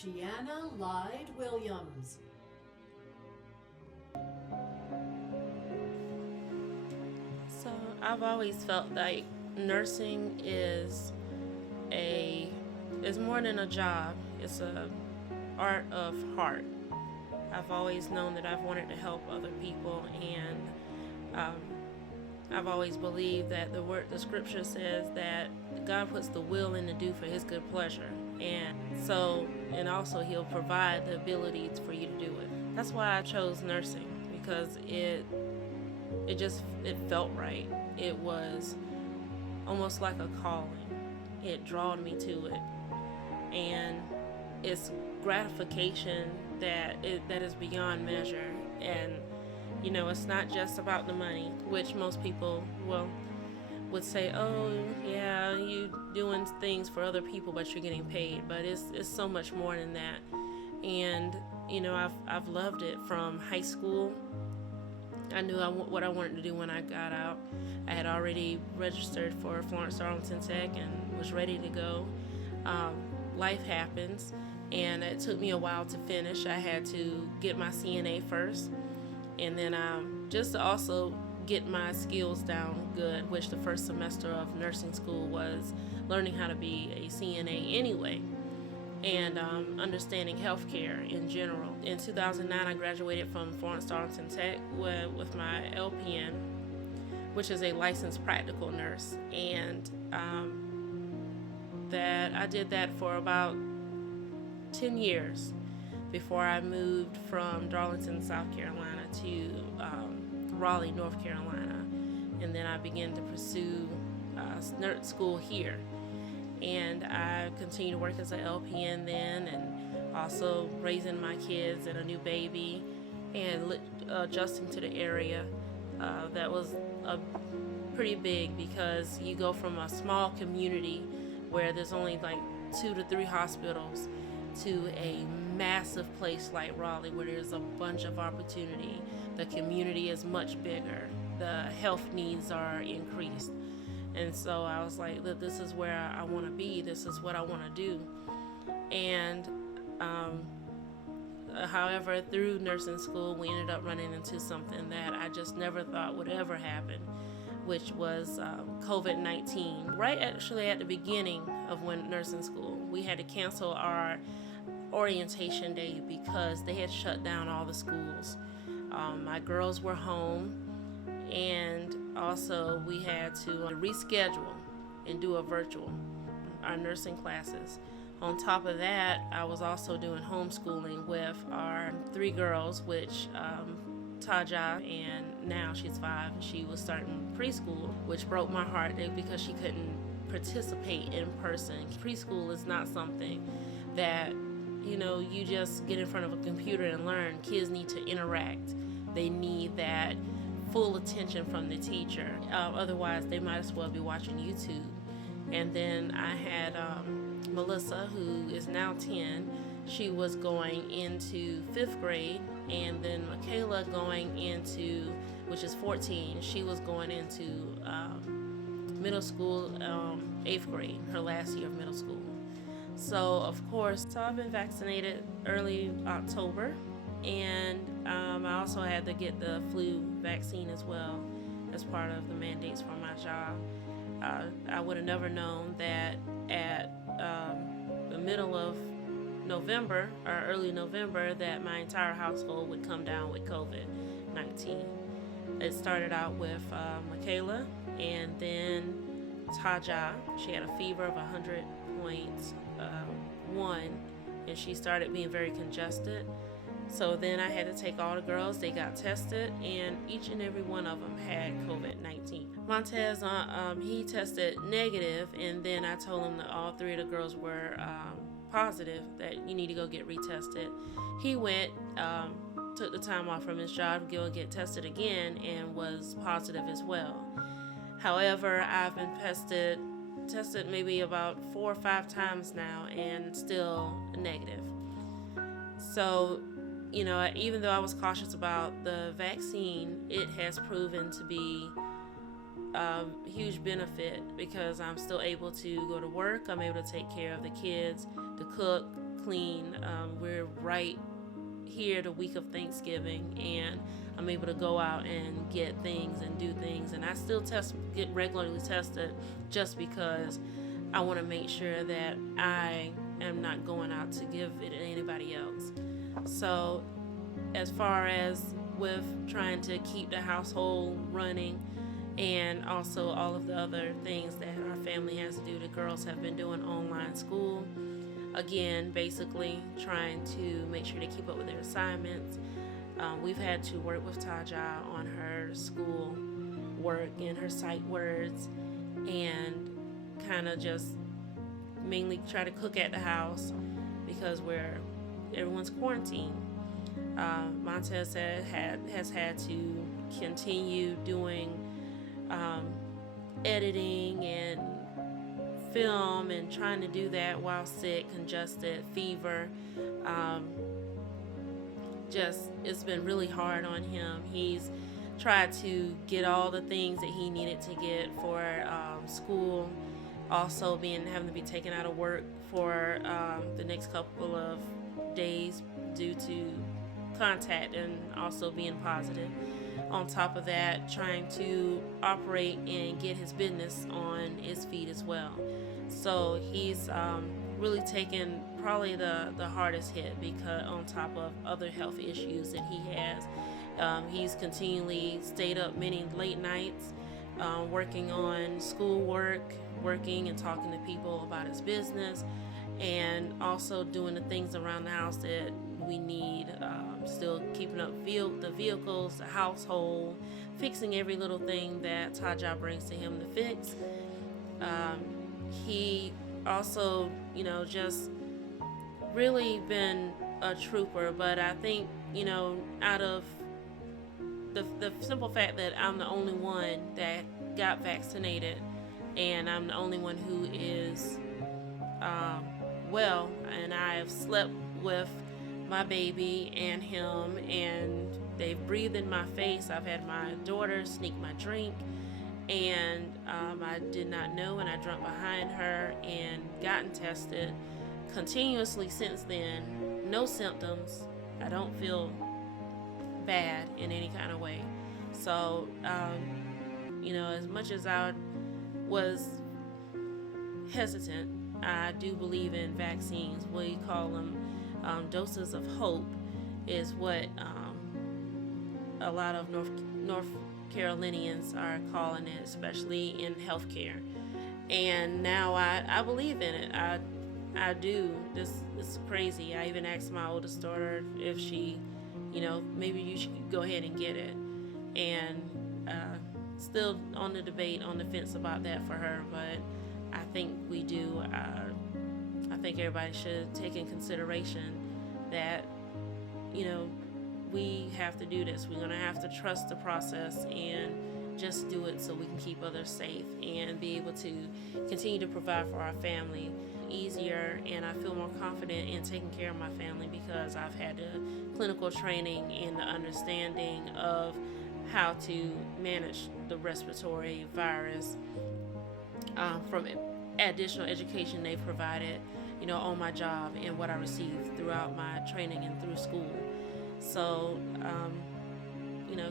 Sheanna Lyde-Williams. So I've always felt like nursing is more than a job. It's a art of heart. I've always known that I've wanted to help other people, and I've always believed that the scripture says that God puts the will in to do for His good pleasure, and also He'll provide the ability for you to do it. That's why I chose nursing, because it felt right. It was almost like a calling. It drawed me to it, and it's gratification that is beyond measure. And it's not just about the money, which most people would say, oh yeah, you doing things for other people but you're getting paid. But it's so much more than that. And I've loved it from high school. I knew what I wanted to do when I got out. I had already registered for Florence Arlington Tech and was ready to go. Life happens, and it took me a while to finish. I had to get my CNA first, and then just to also get my skills down good, which the first semester of nursing school was learning how to be a CNA anyway, and understanding healthcare in general. In 2009, I graduated from Florence Arlington Tech with my LPN, which is a licensed practical nurse, and that I did that for about 10 years before I moved from Darlington, South Carolina to Raleigh, North Carolina, and then I began to pursue nurse school here. And I continued to work as an LPN then, and also raising my kids and a new baby and adjusting to the area. That was pretty big, because you go from a small community where there's only like 2 to 3 hospitals to a massive place like Raleigh where there's a bunch of opportunity. The community is much bigger. The health needs are increased. And so I was like, this is where I want to be. This is what I want to do. And however, through nursing school, we ended up running into something that I just never thought would ever happen, which was COVID-19. Right actually at the beginning of nursing school, we had to cancel our orientation day because they had shut down all the schools. My girls were home, and also we had to reschedule and do a virtual, our nursing classes. On top of that, I was also doing homeschooling with our 3 girls, which Taja, and now she's 5, and she was starting preschool, which broke my heart because she couldn't participate in person. Preschool is not something that you just get in front of a computer and learn. Kids need to interact. They need that full attention from the teacher. Otherwise, they might as well be watching YouTube. And then I had Melissa, who is now 10. She was going into 5th grade. And then Michaela going into, which is 14, she was going into middle school, 8th grade, her last year of middle school. So I've been vaccinated early October, and I also had to get the flu vaccine as well as part of the mandates for my job. I would have never known that at the middle of November or early November that my entire household would come down with COVID-19. It started out with Michaela, and then Taja. She had a fever of 100.1, and she started being very congested. So then I had to take all the girls. They got tested, and each and every one of them had COVID-19. Montez, he tested negative, and then I told him that all 3 of the girls were positive, that you need to go get retested. He went, took the time off from his job to go get tested again, and was positive as well. However, I've been tested maybe about 4 or 5 times now, and still negative. So, even though I was cautious about the vaccine, it has proven to be a huge benefit, because I'm still able to go to work. I'm able to take care of the kids, to cook, clean. We're right here the week of Thanksgiving, and I'm able to go out and get things and do things, and I still get regularly tested just because I want to make sure that I am not going out to give it to anybody else. So as far as with trying to keep the household running and also all of the other things that our family has to do, the girls have been doing online school. Again, basically trying to make sure they keep up with their assignments. We've had to work with Taja on her school work and her sight words, and kind of just mainly try to cook at the house because everyone's quarantined. Montez has had to continue doing editing and film and trying to do that while sick, congested, fever. It's been really hard on him. He's tried to get all the things that he needed to get for school, also having to be taken out of work for the next couple of days due to contact and also being positive. On top of that, trying to operate and get his business on his feet as well. So he's really taken probably the hardest hit, because on top of other health issues that he has, he's continually stayed up many late nights, working on schoolwork, working and talking to people about his business, and also doing the things around the house that we need, still keeping up the vehicles, the household, fixing every little thing that Taja brings to him to fix. He also, just really been a trooper, but I think, out of the simple fact that I'm the only one that got vaccinated, and I'm the only one who is well, and I've slept with my baby and him, and they've breathed in my face. I've had my daughter sneak my drink, and I did not know, and I drunk behind her and gotten tested continuously since then. No symptoms. I don't feel bad in any kind of way. So, as much as I was hesitant, I do believe in vaccines. We call them doses of hope, is what a lot of North Carolinians are calling it, especially in healthcare. And now I believe in it. I do. This is crazy. I even asked my oldest daughter if she, maybe you should go ahead and get it. And still on the fence about that for her, but I think we do. I think everybody should take in consideration that, we have to do this. We're going to have to trust the process and just do it so we can keep others safe and be able to continue to provide for our family easier. And I feel more confident in taking care of my family because I've had the clinical training and the understanding of how to manage the respiratory virus from additional education they provided, on my job and what I received throughout my training and through school. So,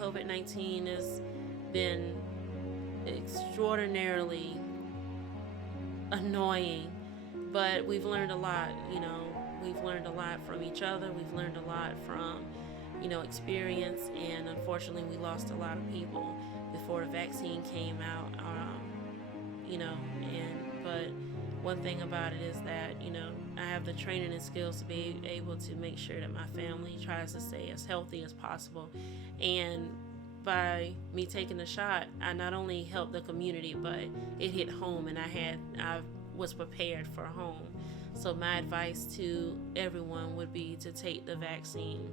COVID-19 has been extraordinarily annoying, but we've learned a lot. We've learned a lot from each other. We've learned a lot from, experience, and unfortunately we lost a lot of people before the vaccine came out, but one thing about it is that, I have the training and skills to be able to make sure that my family tries to stay as healthy as possible. And by me taking the shot, I not only helped the community, but it hit home, and I was prepared for home. So my advice to everyone would be to take the vaccine.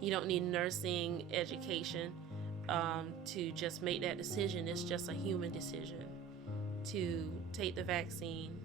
You don't need nursing education to just make that decision. It's just a human decision to take the vaccine